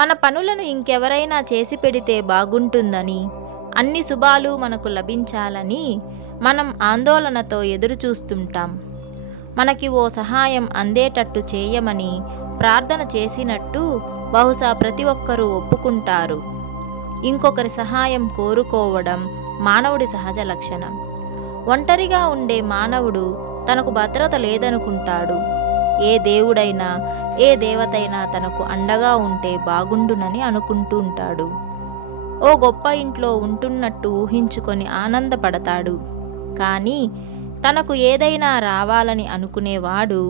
మన పనులను ఇంకెవరైనా చేసి పెడితే బాగుంటుందని, అన్ని శుభాలు మనకు లభించాలని మనం ఆందోళనతో ఎదురు చూస్తుంటాం. మనకి ఓ సహాయం అందేటట్టు చేయమని ప్రార్థన చేసినట్టు బహుశా ప్రతి ఒక్కరూ ఒప్పుకుంటారు. ఇంకొకరి సహాయం కోరుకోవడం మానవుడి సహజ లక్షణం. ఒంటరిగా ఉండే మానవుడు తనకు భద్రత లేదనుకుంటాడు. ఏ దేవుడైనా ఏ దేవతైనా తనకు అండగా ఉంటే బాగుండునని అనుకుంటూ ఉంటాడు. ఓ గొప్ప ఇంట్లో ఉంటున్నట్టు ఊహించుకొని ఆనందపడతాడు. కానీ తనకు ఏదైనా రావాలని అనుకునేవాడు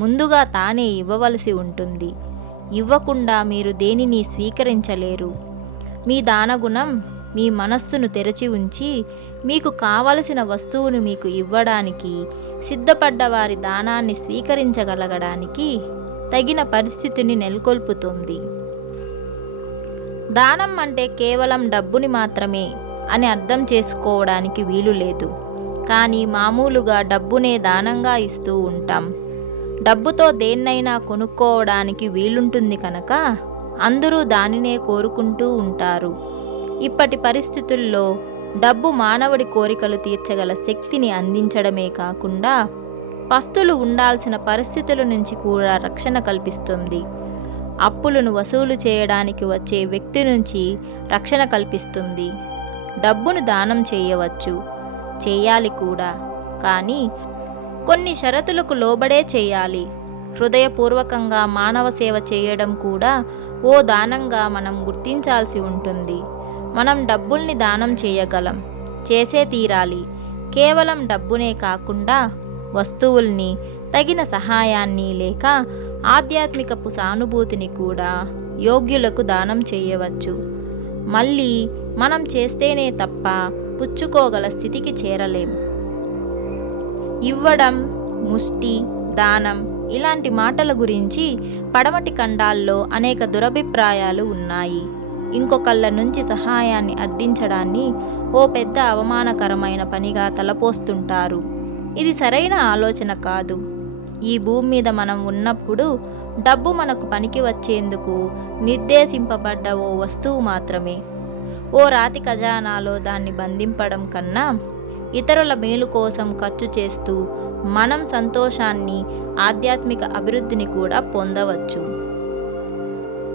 ముందుగా తానే ఇవ్వవలసి ఉంటుంది. ఇవ్వకుండా మీరు దేనిని స్వీకరించలేరు. మీ దానగుణం మీ మనస్సును తెరచి ఉంచి మీకు కావలసిన వస్తువును మీకు ఇవ్వడానికి, సిద్ధపడ్డ వారి దానాన్ని స్వీకరించగలగడానికి తగిన పరిస్థితిని నెలకొల్పుతుంది. దానం అంటే కేవలం డబ్బుని మాత్రమే అని అర్థం చేసుకోవడానికి వీలు లేదు. కానీ మామూలుగా డబ్బునే దానంగా ఇస్తూ ఉంటాం. డబ్బుతో దేన్నైనా కొనుక్కోవడానికి వీలుంటుంది కనుక అందరూ దానినే కోరుకుంటూ ఉంటారు. ఇప్పటి పరిస్థితుల్లో డబ్బు మానవుడి కోరికలు తీర్చగల శక్తిని అందించడమే కాకుండా పస్తులు ఉండాల్సిన పరిస్థితుల నుంచి కూడా రక్షణ కల్పిస్తుంది. అప్పులను వసూలు చేయడానికి వచ్చే వ్యక్తి నుంచి రక్షణ కల్పిస్తుంది. డబ్బును దానం చేయవచ్చు, చేయాలి కూడా. కానీ కొన్ని షరతులకు లోబడే చేయాలి. హృదయపూర్వకంగా మానవ సేవ చేయడం కూడా ఓ దానంగా మనం గుర్తించాల్సి ఉంటుంది. మనం డబ్బుల్ని దానం చేయగలం, చేసే తీరాలి. కేవలం డబ్బునే కాకుండా వస్తువుల్ని, తగిన సహాయాన్ని లేక ఆధ్యాత్మికపు సానుభూతిని కూడా యోగ్యులకు దానం చేయవచ్చు. మళ్ళీ మనం చేస్తేనే తప్ప పుచ్చుకోగల స్థితికి చేరలేం. ఇవ్వడం, ముష్టి, దానం ఇలాంటి మాటల గురించి పడమటి ఖండాల్లో అనేక దురభిప్రాయాలు ఉన్నాయి. ఇంకొకళ్ళ నుంచి సహాయాన్ని అర్థించడాన్ని ఓ పెద్ద అవమానకరమైన పనిగా తలపోస్తుంటారు. ఇది సరైన ఆలోచన కాదు. ఈ భూమి మీద మనం ఉన్నప్పుడు డబ్బు మనకు పనికి వచ్చేందుకు నిర్దేశింపబడ్డ ఓ వస్తువు మాత్రమే. ఓ రాతి ఖజానాలో దాన్ని బంధింపడం కన్నా ఇతరుల మేలు కోసం ఖర్చు చేస్తూ మనం సంతోషాన్ని, ఆధ్యాత్మిక అభివృద్ధిని కూడా పొందవచ్చు.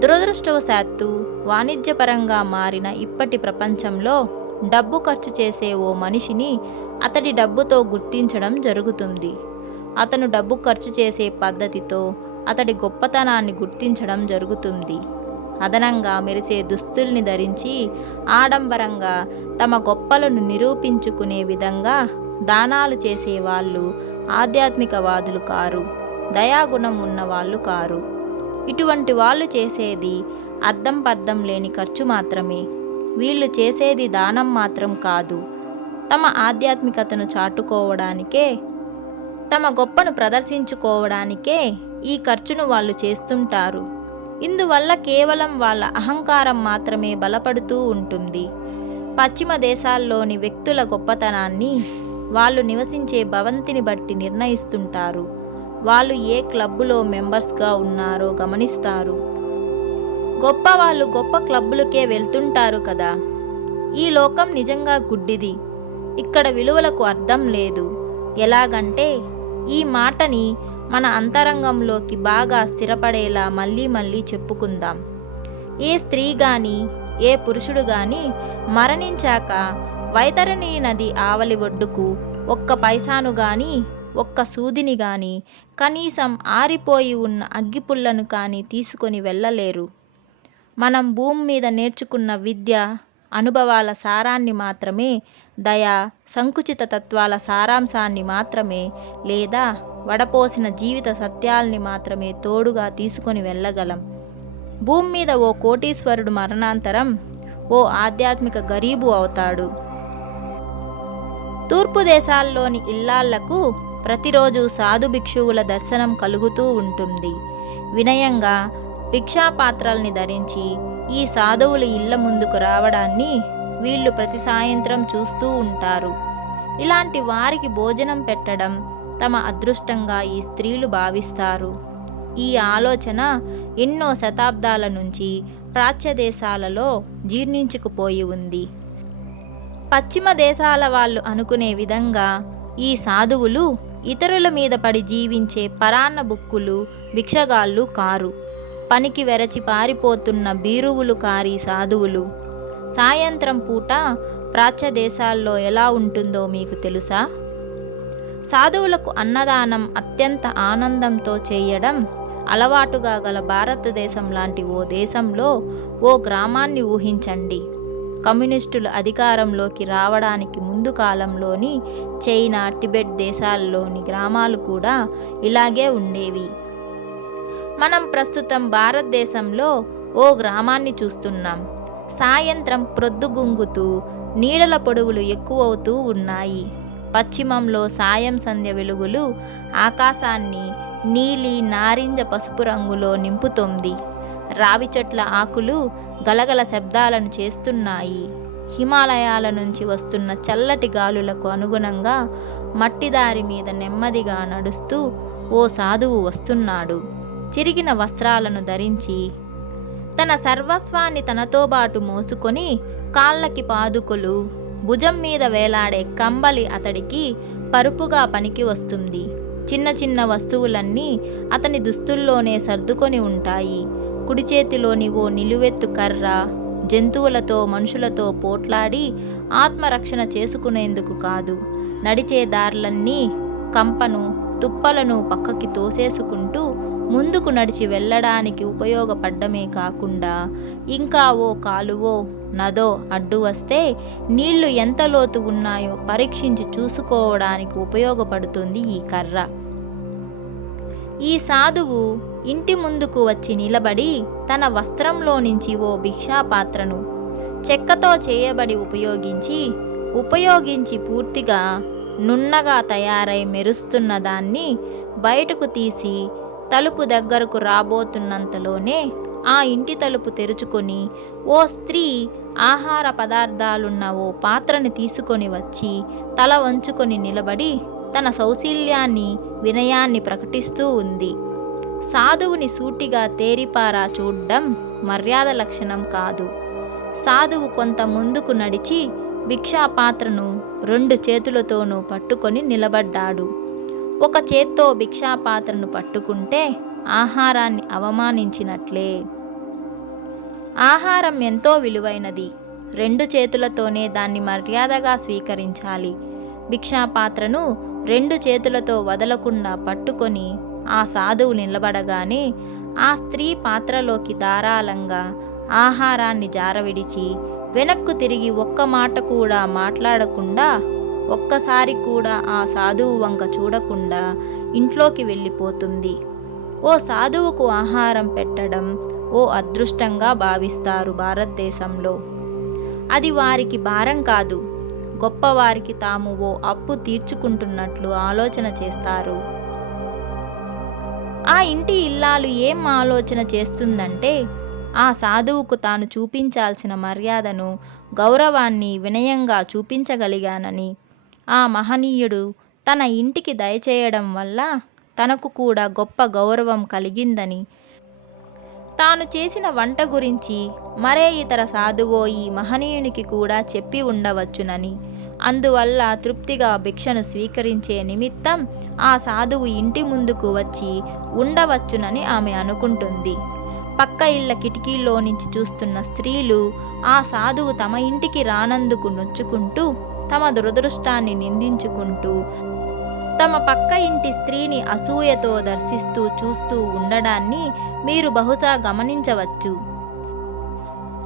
దురదృష్టవశాత్తు వాణిజ్యపరంగా మారిన ఇప్పటి ప్రపంచంలో డబ్బు ఖర్చు చేసే ఓ మనిషిని అతడి డబ్బుతో గుర్తించడం జరుగుతుంది. అతను డబ్బు ఖర్చు చేసే పద్ధతితో అతడి గొప్పతనాన్ని గుర్తించడం జరుగుతుంది. అదనంగా మెరిసే దుస్తుల్ని ధరించి ఆడంబరంగా తమ గొప్పలను నిరూపించుకునే విధంగా దానాలు చేసేవాళ్ళు ఆధ్యాత్మికవాదులు కారు, దయాగుణం ఉన్నవాళ్ళు కారు. ఇటువంటి వాళ్ళు చేసేది అర్థం పర్థం లేని ఖర్చు మాత్రమే. వీళ్ళు చేసేది దానం మాత్రం కాదు. తమ ఆధ్యాత్మికతను చాటుకోవడానికే, తమ గొప్పను ప్రదర్శించుకోవడానికే ఈ ఖర్చును వాళ్ళు చేస్తుంటారు. ఇందువల్ల కేవలం వాళ్ళ అహంకారం మాత్రమే బలపడుతూ ఉంటుంది. పశ్చిమ దేశాల్లోని వ్యక్తుల గొప్పతనాన్ని వాళ్ళు నివసించే భవంతిని బట్టి నిర్ణయిస్తుంటారు. వాళ్ళు ఏ క్లబ్బులో మెంబర్స్గా ఉన్నారో గమనిస్తారు. గొప్ప వాళ్ళు గొప్ప క్లబ్బులకే వెళ్తుంటారు కదా. ఈ లోకం నిజంగా గుడ్డిది. ఇక్కడ విలువలకు అర్థం లేదు. ఎలాగంటే ఈ మాటని మన అంతరంగంలోకి బాగా స్థిరపడేలా మళ్ళీ మళ్ళీ చెప్పుకుందాం. ఏ స్త్రీ కానీ ఏ పురుషుడు కానీ మరణించాక వైతరణి నది ఆవలి ఒడ్డుకు ఒక్క పైసాను కానీ ఒక్క సూదిని కానీ కనీసం ఆరిపోయి ఉన్న అగ్గిపుల్లను కానీ తీసుకొని వెళ్ళలేరు. మనం భూమి మీద నేర్చుకున్న విద్య, అనుభవాల సారాన్ని మాత్రమే, దయ, సంకుచిత తత్వాల సారాంశాన్ని మాత్రమే, లేదా వడపోసిన జీవిత సత్యాల్ని మాత్రమే తోడుగా తీసుకొని వెళ్ళగలం. భూమి మీద ఓ కోటీశ్వరుడు మరణాంతరం ఓ ఆధ్యాత్మిక గరీబు అవుతాడు. తూర్పు దేశాల్లోని ఇల్లాళ్లకు ప్రతిరోజు సాధు భిక్షువుల దర్శనం కలుగుతూ ఉంటుంది. వినయంగా భిక్షాపాత్రల్ని ధరించి ఈ సాధువుల ఇళ్ల ముందుకు రావడాన్ని వీళ్ళు ప్రతి సాయంత్రం చూస్తూ ఉంటారు. ఇలాంటి వారికి భోజనం పెట్టడం తమ అదృష్టంగా ఈ స్త్రీలు భావిస్తారు. ఈ ఆలోచన ఎన్నో శతాబ్దాల నుంచి ప్రాచ్య దేశాలలో జీర్ణించుకుపోయి ఉంది. పశ్చిమ దేశాల వాళ్ళు అనుకునే విధంగా ఈ సాధువులు ఇతరుల మీద పడి జీవించే పరాన్న బుక్కులు, భిక్షగాళ్ళు కారు. పనికి వెరచి పారిపోతున్న బీరువులు కారి సాధువులు. సాయంత్రం పూట ప్రాచ్య దేశాల్లో ఎలా ఉంటుందో మీకు తెలుసా? సాధువులకు అన్నదానం అత్యంత ఆనందంతో చేయడం అలవాటుగా గల భారతదేశం లాంటి ఓ దేశంలో ఓ గ్రామాన్ని ఊహించండి. కమ్యూనిస్టులు అధికారంలోకి రావడానికి ముందు కాలంలోని చైనా, టిబెట్ దేశాల్లోని గ్రామాలు కూడా ఇలాగే ఉండేవి. మనం ప్రస్తుతం భారతదేశంలో ఓ గ్రామాన్ని చూస్తున్నాం. సాయంత్రం ప్రొద్దుగుంగుతూ నీడల పొడవులు ఎక్కువవుతూ ఉన్నాయి. పశ్చిమంలో సాయం సంధ్య వెలుగులు ఆకాశాన్ని నీలి నారింజ పసుపు రంగులో నింపుతోంది. రావి చెట్ల ఆకులు గలగల శబ్దాలను చేస్తున్నాయి. హిమాలయాల నుంచి వస్తున్న చల్లటి గాలులకు అనుగుణంగా మట్టిదారి మీద నెమ్మదిగా నడుస్తూ ఓ సాధువు వస్తున్నాడు. చిరిగిన వస్త్రాలను ధరించి తన సర్వస్వాన్ని తనతో బాటు మోసుకొని కాళ్ళకి పాదుకులు, భుజం మీద వేలాడే కంబలి అతడికి పరుపుగా పనికి వస్తుంది. చిన్న చిన్న వస్తువులన్నీ అతని దుస్తుల్లోనే సర్దుకొని ఉంటాయి. కుడి చేతిలోని ఓ నిలువెత్తు కర్ర జంతువులతో, మనుషులతో పోట్లాడి ఆత్మరక్షణ చేసుకునేందుకు కాదు, నడిచే దారులన్నీ కంపను, తుప్పలను పక్కకి తోసేసుకుంటూ ముందుకు నడిచి వెళ్ళడానికి ఉపయోగపడ్డమే కాకుండా ఇంకా ఓ కాలువో నదో అడ్డు వస్తే నీళ్లు ఎంత లోతు ఉన్నాయో పరీక్షించి చూసుకోవడానికి ఉపయోగపడుతుంది ఈ కర్ర. ఈ సాధువు ఇంటి ముందుకు వచ్చి నిలబడి తన వస్త్రంలో నుంచి ఓ భిక్షాపాత్రను చెక్కతో చేయబడి ఉపయోగించి పూర్తిగా నున్నగా తయారై మెరుస్తున్న దాన్ని బయటకు తీసి తలుపు దగ్గరకు రాబోతున్నంతలోనే ఆ ఇంటి తలుపు తెరుచుకొని ఓ స్త్రీ ఆహార పదార్థాలున్న ఓ పాత్రని తీసుకొని వచ్చి తల వంచుకొని నిలబడి తన సౌశీల్యాన్ని, వినయాన్ని ప్రకటిస్తూ ఉంది. సాధువుని సూటిగా తేరిపారా చూడ్డం మర్యాద లక్షణం కాదు. సాధువు కొంత ముందుకు నడిచి భిక్షాపాత్రను 2 చేతులతోనూ పట్టుకొని నిలబడ్డాడు. ఒక చేత్తో భిక్షాపాత్రను పట్టుకుంటే ఆహారాన్ని అవమానించినట్లే. ఆహారం ఎంతో విలువైనది. 2 చేతులతోనే దాన్ని మర్యాదగా స్వీకరించాలి. భిక్షాపాత్రను 2 చేతులతో వదలకుండా పట్టుకొని ఆ సాధువు నిలబడగానే ఆ స్త్రీ పాత్రలోకి ధారాళంగా ఆహారాన్ని జారవిడిచి వెనక్కు తిరిగి ఒక్క మాట కూడా మాట్లాడకుండా, ఒక్కసారి కూడా ఆ సాధువు వంక చూడకుండా ఇంట్లోకి వెళ్ళిపోతుంది. ఓ సాధువుకు ఆహారం పెట్టడం ఓ అదృష్టంగా భావిస్తారు భారతదేశంలో. అది వారికి భారం కాదు, గొప్పవారికి తాము ఓ అప్పు తీర్చుకుంటున్నట్లు ఆలోచన చేస్తారు. ఆ ఇంటి ఇల్లాలు ఏం ఆలోచన చేస్తుందంటే, ఆ సాధువుకు తాను చూపించాల్సిన మర్యాదను, గౌరవాన్ని వినయంగా చూపించగలిగానని, ఆ మహనీయుడు తన ఇంటికి దయచేయడం వల్ల తనకు కూడా గొప్ప గౌరవం కలిగిందని, తాను చేసిన వంట గురించి మరే ఇతర సాధువో ఈ మహనీయునికి కూడా చెప్పి ఉండవచ్చునని, అందువల్ల తృప్తిగా భిక్షను స్వీకరించే నిమిత్తం ఆ సాధువు ఇంటి ముందుకు వచ్చి ఉండవచ్చునని ఆమె అనుకుంటుంది. పక్క ఇళ్ల కిటికీల్లో నుంచి చూస్తున్న స్త్రీలు ఆ సాధువు తమ ఇంటికి రానందుకు నొచ్చుకుంటూ, తమ దురదృష్టాన్ని నిందించుకుంటూ, తమ పక్క ఇంటి స్త్రీని అసూయతో దర్శిస్తూ చూస్తూ ఉండడాన్ని మీరు బహుశా గమనించవచ్చు.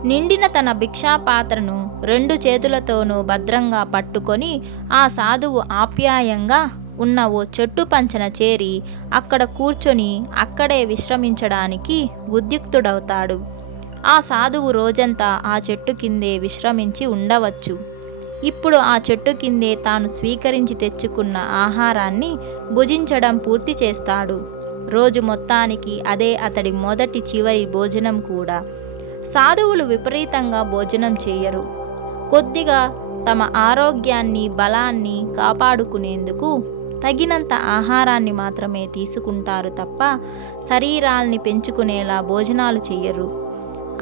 నిండిన తన భిక్షాపాత్రను 2 చేతులతోనూ భద్రంగా పట్టుకొని ఆ సాధువు ఆప్యాయంగా ఉన్న ఓ చెట్టు పంచన చేరి అక్కడ కూర్చొని అక్కడే విశ్రమించడానికి ఉద్యుక్తుడవుతాడు. ఆ సాధువు రోజంతా ఆ చెట్టు కిందే విశ్రమించి ఉండవచ్చు. ఇప్పుడు ఆ చెట్టు కిందే తాను స్వీకరించి తెచ్చుకున్న ఆహారాన్ని భుజించడం పూర్తి చేస్తాడు. రోజు మొత్తానికి అదే అతడి మొదటి చివరి భోజనం కూడా. సాధువులు విపరీతంగా భోజనం చేయరు. కొద్దిగా తమ ఆరోగ్యాన్ని, బలాన్ని కాపాడుకునేందుకు తగినంత ఆహారాన్ని మాత్రమే తీసుకుంటారు తప్ప శరీరాల్ని పెంచుకునేలా భోజనాలు చెయ్యరు.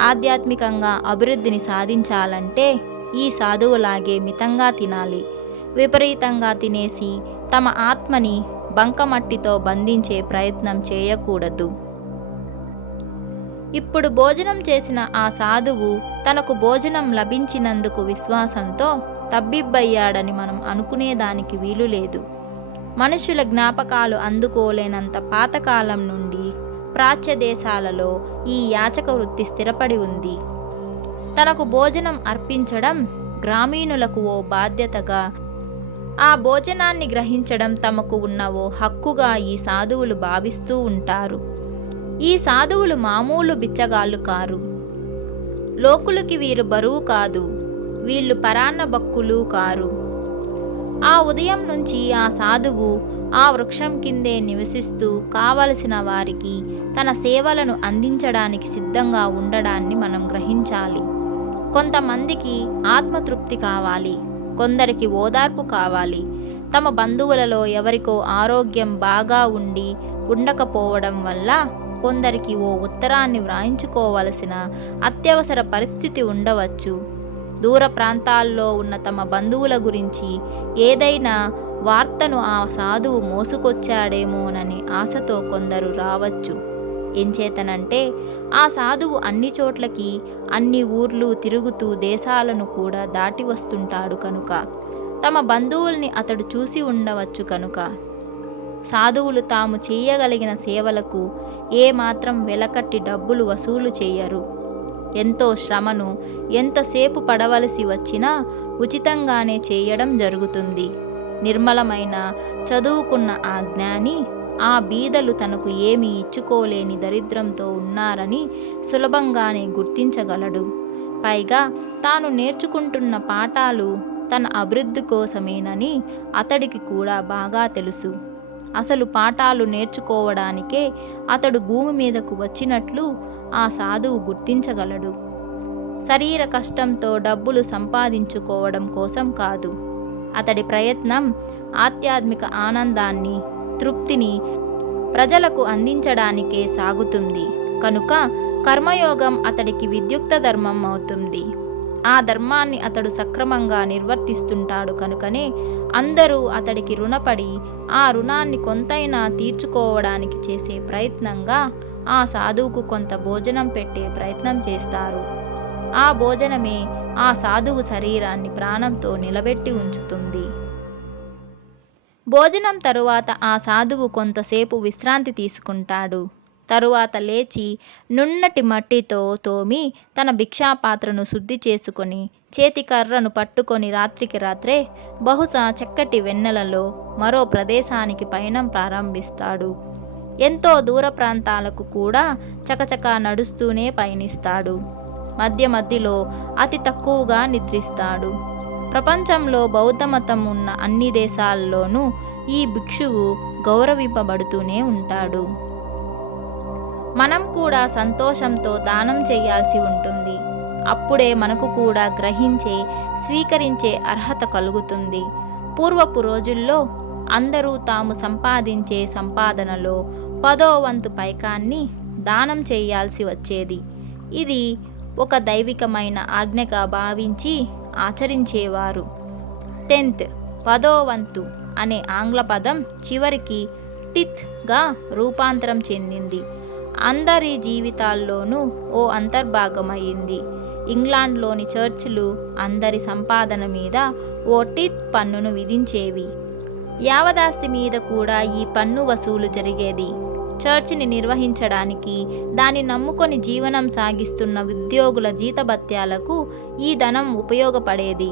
ఆధ్యాత్మికంగా అభివృద్ధిని సాధించాలంటే ఈ సాధువులాగే మితంగా తినాలి. విపరీతంగా తినేసి తమ ఆత్మని బంకమట్టితో బంధించే ప్రయత్నం చేయకూడదు. ఇప్పుడు భోజనం చేసిన ఆ సాధువు తనకు భోజనం లభించినందుకు విశ్వాసంతో తబ్బిబ్బయ్యాడని మనం అనుకునేదానికి వీలు లేదు. మనుషుల జ్ఞాపకాలు అందుకోలేనంత పాతకాలం నుండి ప్రాచ్య దేశాలలో ఈ యాచక వృత్తి స్థిరపడి ఉంది. తనకు భోజనం అర్పించడం గ్రామీణులకు ఓ బాధ్యతగా, ఆ భోజనాన్ని గ్రహించడం తమకు ఉన్న ఓ హక్కుగా ఈ సాధువులు భావిస్తూ ఉంటారు. ఈ సాధువులు మామూలు బిచ్చగాళ్ళు కారు. లోకులకి వీరు బరువు కాదు. వీళ్ళు పరాన్న భక్కులు కారు. ఆ ఉదయం నుంచి ఆ సాధువు ఆ వృక్షం కిందే నివసిస్తూ కావలసిన వారికి తన సేవలను అందించడానికి సిద్ధంగా ఉండడాన్ని మనం గ్రహించాలి. కొంతమందికి ఆత్మతృప్తి కావాలి, కొందరికి ఓదార్పు కావాలి. తమ బంధువులలో ఎవరికో ఆరోగ్యం బాగా ఉండకపోవడం వల్ల కొందరికి ఓ ఉత్తరాన్ని వ్రాయించుకోవలసిన అత్యవసర పరిస్థితి ఉండవచ్చు. దూర ప్రాంతాల్లో ఉన్న తమ బంధువుల గురించి ఏదైనా వార్తను ఆ సాధువు మోసుకొచ్చాడేమోనని ఆశతో కొందరు రావచ్చు. ఎంచేతనంటే ఆ సాధువు అన్ని చోట్లకి, అన్ని ఊర్లు తిరుగుతూ దేశాలను కూడా దాటి వస్తుంటాడు కనుక, తమ బంధువుల్ని అతడు చూసి ఉండవచ్చు కనుక. సాధువులు తాము చేయగలిగిన సేవలకు ఏమాత్రం వెలకట్టి డబ్బులు వసూలు చేయరు. ఎంతో శ్రమను ఎంతసేపు పడవలసి వచ్చినా ఉచితంగానే చేయడం జరుగుతుంది. నిర్మలమైన చదువుకున్న ఆ జ్ఞాని ఆ బీదలు తనకు ఏమీ ఇచ్చుకోలేని దరిద్రంతో ఉన్నారని సులభంగానే గుర్తించగలడు. పైగా తాను నేర్చుకుంటున్న పాఠాలు తన అభివృద్ధి కోసమేనని అతడికి కూడా బాగా తెలుసు. అసలు పాఠాలు నేర్చుకోవడానికే అతడు భూమి మీదకు వచ్చినట్లు ఆ సాధువు గుర్తించగలడు. శరీర కష్టంతో డబ్బులు సంపాదించుకోవడం కోసం కాదు. అతడి ప్రయత్నం ఆధ్యాత్మిక ఆనందాన్ని, తృప్తిని ప్రజలకు అందించడానికే సాగుతుంది కనుక కర్మయోగం అతడికి విద్యుక్త ధర్మం అవుతుంది. ఆ ధర్మాన్ని అతడు సక్రమంగా నిర్వర్తిస్తుంటాడు కనుకనే అందరూ అతడికి రుణపడి ఆ రుణాన్ని కొంతైనా తీర్చుకోవడానికి చేసే ప్రయత్నంగా ఆ సాధువుకు కొంత భోజనం పెట్టే ప్రయత్నం చేస్తారు. ఆ భోజనమే ఆ సాధువు శరీరాన్ని ప్రాణంతో నిలబెట్టి ఉంచుతుంది. భోజనం తరువాత ఆ సాధువు కొంతసేపు విశ్రాంతి తీసుకుంటాడు. తరువాత లేచి నున్నటి మట్టితో తోమి తన భిక్షాపాత్రను శుద్ధి చేసుకొని చేతికర్రను పట్టుకొని రాత్రికి రాత్రే బహుశా చక్కటి వెన్నెలలో మరో ప్రదేశానికి పయనం ప్రారంభిస్తాడు. ఎంతో దూర ప్రాంతాలకు కూడా చకచకా నడుస్తూనే పయనిస్తాడు. మధ్య మధ్యలో అతి తక్కువగా నిద్రిస్తాడు. ప్రపంచంలో బౌద్ధమతం ఉన్న అన్ని దేశాల్లోనూ ఈ భిక్షువు గౌరవింపబడుతూనే ఉంటాడు. మనం కూడా సంతోషంతో దానం చేయాల్సి ఉంటుంది. అప్పుడే మనకు కూడా గ్రహించే, స్వీకరించే అర్హత కలుగుతుంది. పూర్వపు రోజుల్లో అందరూ తాము సంపాదించే సంపాదనలో 10వ వంతు పైకాన్ని దానం చేయాల్సి వచ్చేది. ఇది ఒక దైవికమైన ఆజ్ఞగా భావించి ఆచరించేవారు. 10th 10వ వంతు అనే ఆంగ్ల పదం చివరికి టిత్గా రూపాంతరం చెందింది. అందరి జీవితాల్లోనూ ఓ అంతర్భాగమైంది. ఇంగ్లాండ్లోని చర్చిలు అందరి సంపాదన మీద ఓ టిత్ పన్నును విధించేవి. యావదాస్తి మీద కూడా ఈ పన్ను వసూలు జరిగేది. చర్చిని నిర్వహించడానికి, దాన్ని నమ్ముకొని జీవనం సాగిస్తున్న ఉద్యోగుల జీతభత్యాలకు ఈ ధనం ఉపయోగపడేది.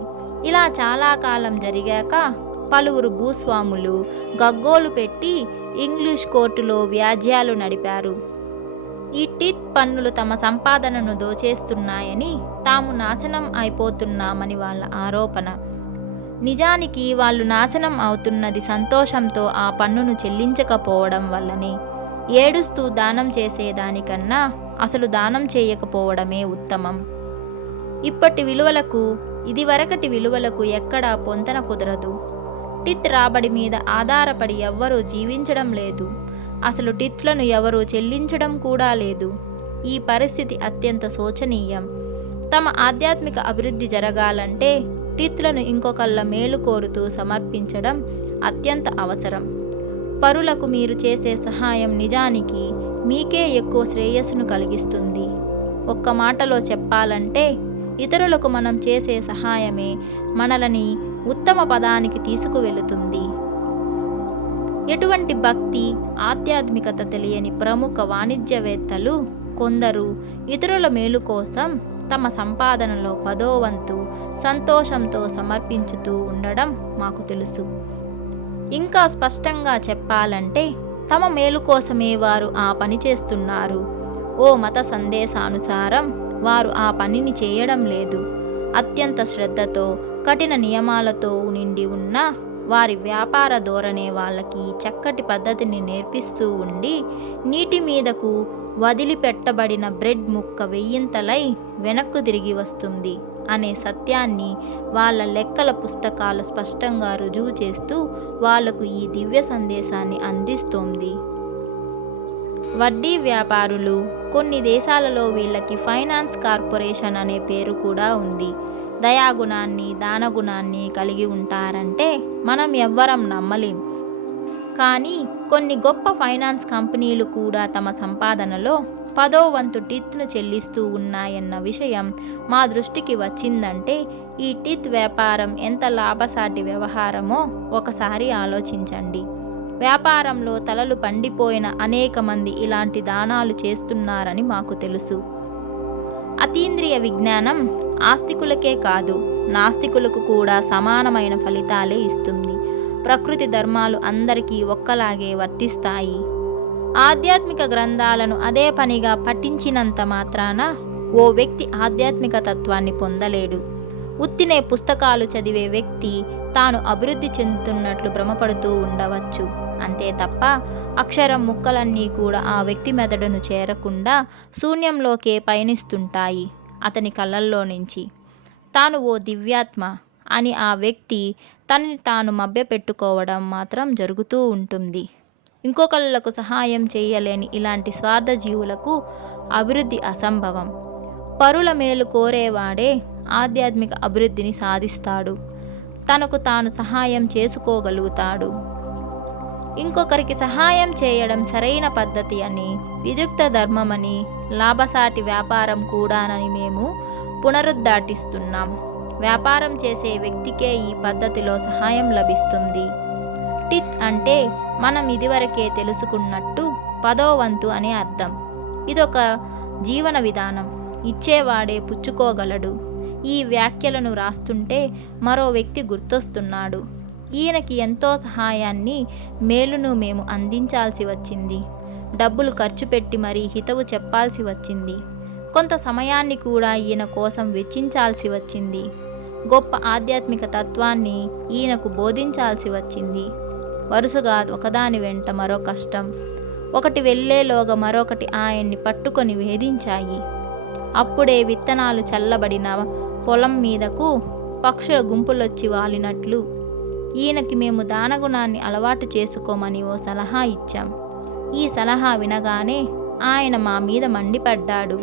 ఇలా చాలా కాలం జరిగాక పలువురు భూస్వాములు గగ్గోలు పెట్టి ఇంగ్లీష్ కోర్టులో వ్యాజ్యాలు నడిపారు. ఈ టిత్ పన్నులు తమ సంపాదనను దోచేస్తున్నాయని, తాము నాశనం అయిపోతున్నామని వాళ్ళ ఆరోపణ. నిజానికి వాళ్ళు నాశనం అవుతున్నది సంతోషంతో ఆ పన్నును చెల్లించకపోవడం వల్లనే. ఏడుస్తూ దానం చేసేదానికన్నా అసలు దానం చేయకపోవడమే ఉత్తమం. ఇప్పటి విలువలకు, ఇదివరకటి విలువలకు ఎక్కడా పొంతన కుదరదు. టిత్ రాబడి మీద ఆధారపడి ఎవ్వరూ జీవించడం లేదు. అసలు టిత్లను ఎవరూ చెల్లించడం కూడా లేదు. ఈ పరిస్థితి అత్యంత శోచనీయం. తమ ఆధ్యాత్మిక అభివృద్ధి జరగాలంటే టిత్లను ఇంకొకళ్ళ మేలు కోరుతూ సమర్పించడం అత్యంత అవసరం. పరులకు మీరు చేసే సహాయం నిజానికి మీకే ఎక్కువ శ్రేయస్సును కలిగిస్తుంది. ఒక్క మాటలో చెప్పాలంటే ఇతరులకు మనం చేసే సహాయమే మనలని ఉత్తమ పదానికి తీసుకువెళుతుంది. ఎటువంటి భక్తి, ఆధ్యాత్మికత తెలియని ప్రముఖ వాణిజ్యవేత్తలు కొందరు ఇతరుల మేలు కోసం తమ సంపాదనలో 10వ వంతు సంతోషంతో సమర్పించుతూ ఉండడం మాకు తెలుసు. ఇంకా స్పష్టంగా చెప్పాలంటే తమ మేలు కోసమే వారు ఆ పని చేస్తున్నారు. ఓ మత సందేశానుసారం వారు ఆ పనిని చేయడం లేదు. అత్యంత శ్రద్ధతో, కఠిన నియమాలతో నిండి ఉన్న వారి వ్యాపార ధోరణే వాళ్ళకి చక్కటి పద్ధతిని నేర్పిస్తూ ఉండి నీటి మీదకు వదిలిపెట్టబడిన బ్రెడ్ ముక్క వెయ్యింతలై వెనక్కు తిరిగి వస్తుంది అనే సత్యాన్ని వాళ్ళ లెక్కల పుస్తకాలు స్పష్టంగా రుజువు చేస్తూ వాళ్లకు ఈ దివ్య సందేశాన్ని అందిస్తోంది. వడ్డీ వ్యాపారులు, కొన్ని దేశాలలో వీళ్ళకి ఫైనాన్స్ కార్పొరేషన్ అనే పేరు కూడా ఉంది. దయాగుణాన్ని, దానగుణాన్ని కలిగి ఉంటారంటే మనం ఎవ్వరం నమ్మలేం. కానీ కొన్ని గొప్ప ఫైనాన్స్ కంపెనీలు కూడా తమ సంపాదనలో 10వ వంతు టిత్ను చెల్లిస్తూ ఉన్నాయన్న విషయం మా దృష్టికి వచ్చిందంటే ఈ టిత్ వ్యాపారం ఎంత లాభసాటి వ్యవహారమో ఒకసారి ఆలోచించండి. వ్యాపారంలో తలలు పండిపోయిన అనేక మంది ఇలాంటి దానాలు చేస్తున్నారని మాకు తెలుసు. అతీంద్రియ విజ్ఞానం ఆస్తికులకే కాదు, నాస్తికులకు కూడా సమానమైన ఫలితాలే ఇస్తుంది. ప్రకృతి ధర్మాలు అందరికీ ఒక్కలాగే వర్తిస్తాయి. ఆధ్యాత్మిక గ్రంథాలను అదే పనిగా పఠించినంత మాత్రాన ఓ వ్యక్తి ఆధ్యాత్మిక తత్వాన్ని పొందలేడు. ఉత్తినే పుస్తకాలు చదివే వ్యక్తి తాను అభివృద్ధి చెందుతున్నట్లు భ్రమపడుతూ ఉండవచ్చు. అంతే తప్ప అక్షరం ముక్కలన్నీ కూడా ఆ వ్యక్తి మెదడును చేరకుండా శూన్యంలోకే పయనిస్తుంటాయి అతని కళ్ళల్లో నుంచి. తాను ఓ దివ్యాత్మ అని ఆ వ్యక్తి తనని తాను మభ్యపెట్టుకోవడం మాత్రం జరుగుతూ ఉంటుంది. ఇంకొకళ్ళకు సహాయం చేయలేని ఇలాంటి స్వార్థ జీవులకు అభివృద్ధి అసంభవం. పరుల మేలు కోరేవాడే ఆధ్యాత్మిక అభివృద్ధిని సాధిస్తాడు. తనకు తాను సహాయం చేసుకోగలుగుతాడు. ఇంకొకరికి సహాయం చేయడం సరైన పద్ధతి అని, వియుక్త ధర్మమని, లాభసాటి వ్యాపారం కూడానని మేము పునరుద్ఘాటిస్తున్నాం. వ్యాపారం చేసే వ్యక్తికే ఈ పద్ధతిలో సహాయం లభిస్తుంది. టిత్ అంటే మనం ఇదివరకే తెలుసుకున్నట్టు 10వ వంతు అనే అర్థం. ఇదొక జీవన విధానం. ఇచ్చేవాడే పుచ్చుకోగలడు. ఈ వ్యాఖ్యలను రాస్తుంటే మరో వ్యక్తి గుర్తొస్తున్నాడు. ఈయనకి ఎంతో సహాయాన్ని, మేలును మేము అందించాల్సి వచ్చింది. డబ్బులు ఖర్చు పెట్టి మరీ హితవు చెప్పాల్సి వచ్చింది. కొంత సమయాన్ని కూడా ఈయన కోసం వెచ్చించాల్సి వచ్చింది. గొప్ప ఆధ్యాత్మిక తత్వాన్ని ఈయనకు బోధించాల్సి వచ్చింది. వరుసగా ఒకదాని వెంట మరో కష్టం. ఒకటి వెళ్ళేలోగా మరొకటి ఆయన్ని పట్టుకొని వేధించాయి. అప్పుడే విత్తనాలు చల్లబడిన పొలం మీదకు పక్షుల గుంపులొచ్చి వాలినట్లు ఈయనకి మేము దానగుణాన్ని అలవాటు చేసుకోమని ఓ సలహా ఇచ్చాం. ఈ సలహా వినగానే ఆయన మా మీద మండిపడ్డాడు.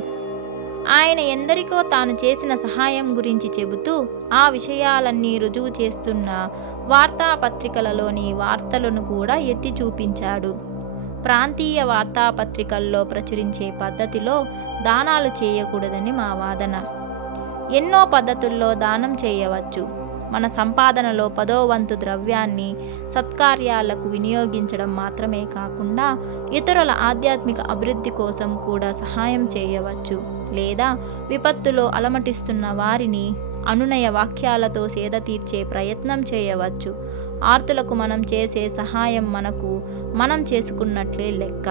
ఆయన ఎందరికో తాను చేసిన సహాయం గురించి చెబుతూ ఆ విషయాలన్నీ రుజువు చేస్తున్న వార్తాపత్రికలలోని వార్తలను కూడా ఎత్తి చూపించాడు. ప్రాంతీయ వార్తాపత్రికల్లో ప్రచురించే పద్ధతిలో దానాలు చేయకూడదని మా వాదన. ఎన్నో పద్ధతుల్లో దానం చేయవచ్చు. మన సంపాదనలో 10వ వంతు ద్రవ్యాన్ని సత్కార్యాలకు వినియోగించడం మాత్రమే కాకుండా ఇతరుల ఆధ్యాత్మిక అభివృద్ధి కోసం కూడా సహాయం చేయవచ్చు. లేదా విపత్తులో అలమటిస్తున్న వారిని అనునయ వాక్యాలతో సేద తీర్చే ప్రయత్నం చేయవచ్చు. ఆర్తులకు మనం చేసే సహాయం మనం చేసుకున్నట్లే లెక్క.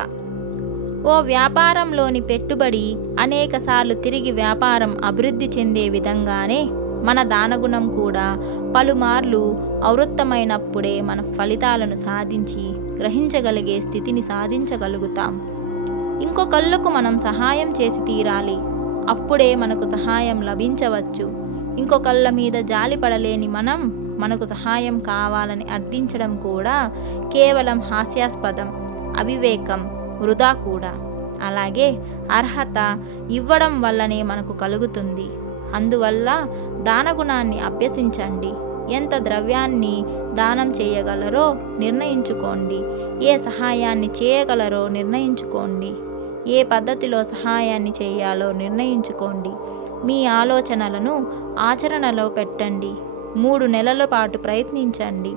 ఓ వ్యాపారంలోని పెట్టుబడి అనేకసార్లు తిరిగి వ్యాపారం అభివృద్ధి చెందే విధంగానే మన దానగుణం కూడా పలుమార్లు అవృత్తమైనప్పుడే మన ఫలితాలను సాధించి గ్రహించగలిగే స్థితిని సాధించగలుగుతాం. ఇంకొకళ్ళకు మనం సహాయం చేసి తీరాలి. అప్పుడే మనకు సహాయం లభించవచ్చు. ఇంకొకళ్ళ మీద జాలి పడలేని మనకు సహాయం కావాలని అర్థించడం కూడా కేవలం హాస్యాస్పదం, అవివేకం, వృధా కూడా. అలాగే అర్హత ఇవ్వడం వల్లనే మనకు కలుగుతుంది. అందువల్ల దానగుణాన్ని అభ్యసించండి. ఎంత ద్రవ్యాన్ని దానం చేయగలరో నిర్ణయించుకోండి. ఏ సహాయాన్ని చేయగలరో నిర్ణయించుకోండి. ఏ పద్ధతిలో సహాయాన్ని చేయాలో నిర్ణయించుకోండి. మీ ఆలోచనలను ఆచరణలో పెట్టండి. 3 నెలల పాటు ప్రయత్నించండి.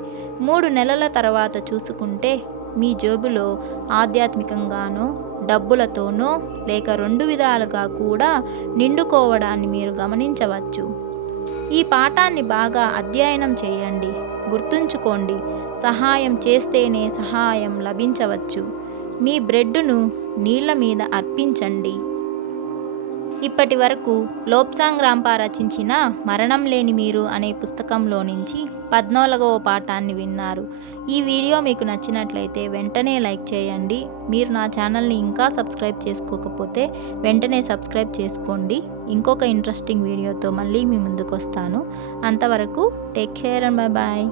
3 నెలల తర్వాత చూసుకుంటే మీ జేబులో ఆధ్యాత్మికంగానో, డబ్బులతోనో లేక 2 విధాలుగా కూడా నిండుకోవడాన్ని మీరు గమనించవచ్చు. ఈ పాఠాన్ని బాగా అధ్యయనం చేయండి. గుర్తుంచుకోండి, సహాయం చేస్తేనే సహాయం లభించవచ్చు. మీ బ్రెడ్డును నీళ్ల మీద అర్పించండి. ఇప్పటి వరకు లోబ్సాంగ్ రాంపా రచించిన మరణం లేని మీరు అనే పుస్తకంలో నుంచి 14వ పాఠాన్ని విన్నారు. ఈ వీడియో మీకు నచ్చినట్లయితే వెంటనే లైక్ చేయండి. మీరు నా ఛానల్ని ఇంకా సబ్స్క్రైబ్ చేసుకోకపోతే వెంటనే సబ్స్క్రైబ్ చేసుకోండి. ఇంకొక ఇంట్రెస్టింగ్ వీడియోతో మళ్ళీ మీ ముందుకు వస్తాను. అంతవరకు take care and bye bye.